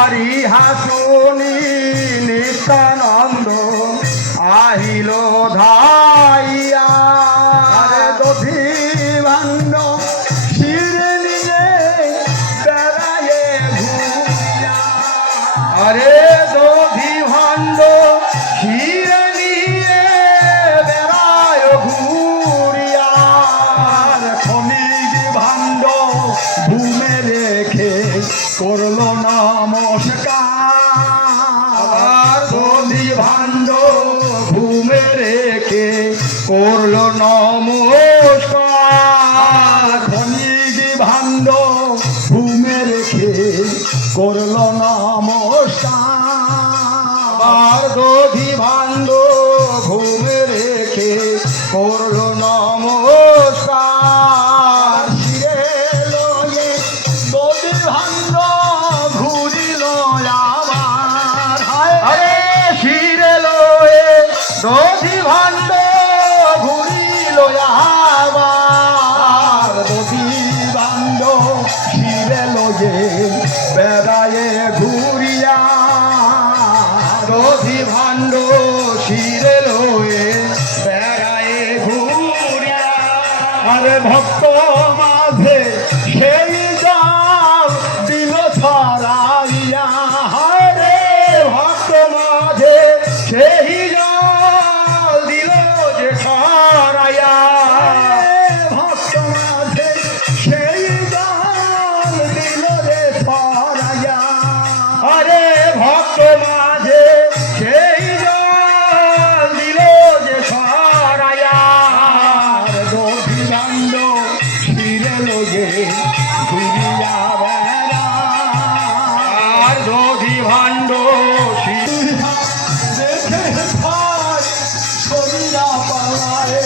ইহা শুনি নিত্যানন্দ আহিল ধাইয়া দধি ভাণ্ড শিরে নিয়ে বেড়ায়ে ঘুরিয়া আরে দধি ভাণ্ড শিরে নিয়ে বেড়ায় ঘুরিয়া খনিজ ভাণ্ড ভূমে রেখে করলো নমস্কার দধি ভাণ্ড ভূমে রেখে করলো নমস্কার খনিজ ভাণ্ড ভূমে রেখে করলো নমস্কার দধি ভাণ্ড ভূমে রেখে করলো নমস্কার শিরে লয়ে দধি ভাণ্ড ঘুরিল আবার আরে শিরে লয়ে দধি ভাণ্ড ঘুরিল আবার দধি ভাণ্ড শিরে লয়ে বেড়ায়ে ঘুরিয়া দধি ভাণ্ড শিরে লয়ে বেড়ায়ে ঘুরিয়া আরে ভক্ত মাঝে সেই জাল দিল ছড়াইয়া হরে ভক্ত মাঝে সেই জাল দিল যে ছড়াইয়া ভক্ত মাঝে সেই জাল দিল যে ছড়াইয়া আরে ভক্ত মাঝে সেই জাল দিল যে ছড়াইয়া দধি ভাণ্ড শিরে লগে ঘুরিয়া বেড়া আর দধি ভাণ্ড দেখে ভাই করিয়া পালায়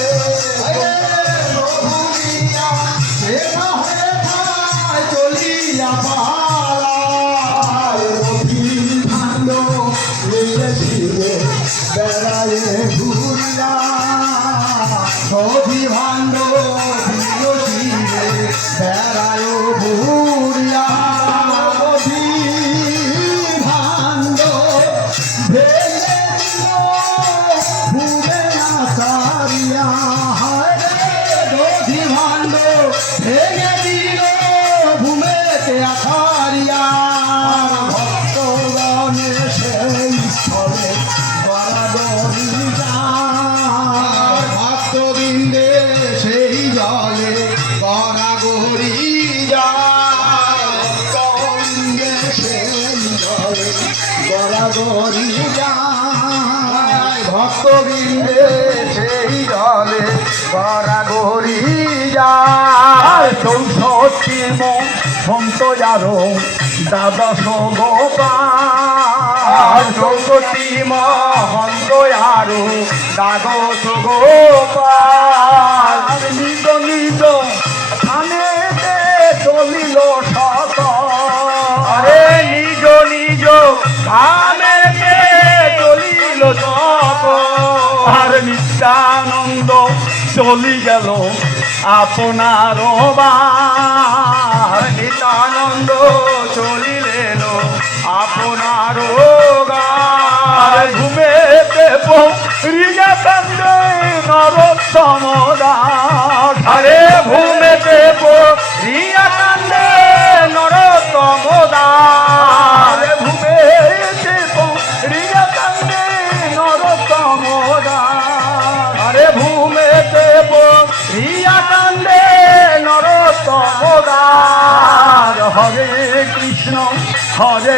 ঘুরিয়া সেবা হয়ে ভাই চলিয়া পালায় দধি ভাণ্ড লিলে শিরে বেড়ায় ঘুরিয়া দধি ভাণ্ড শিরে বেড়ায় ঘুরিয়া দধি ভাণ্ড ভেঙে দিল ভুলে না সারিয়া দধি ভাণ্ড ভেঙে দিল ভূমেতে আছারিয়া ভক্তগণে সেই স্থলে বরাবরই যায় ভক্তবৃন্দে সেই জলে বরাবরই যায় ভক্তবৃন্দে সেই জলে বরাবরই যায় ভক্তবৃন্দে সেই জলে বরাবরই যায় চৌষট্টি সন্ত যারো দ্বাদশ গোপাল চৌষট্টি মহন্ত আরো দ্বাদশ গোপাল নিজ নিজ স্থানেতে চলিল শত আরে নিজ নিজ স্থানেতে চলিল শত আর নিত্যানন্দ চলি গেল আপনার বার নিত্যানন্দ চলিলেন আপনার গার ঘুমেতে পড়িয়া কান্দে নরোত্তম দাস আরে ঘুমেতে পড়িয়া কান্দে নরোত্তম দাস ঘুমেতে পড়িয়া কান্দে নরোত্তম দাস আরে ঘুমেতে পড়িয়া কান্দে নরোত্তম দাস হরে কৃষ্ণ হরে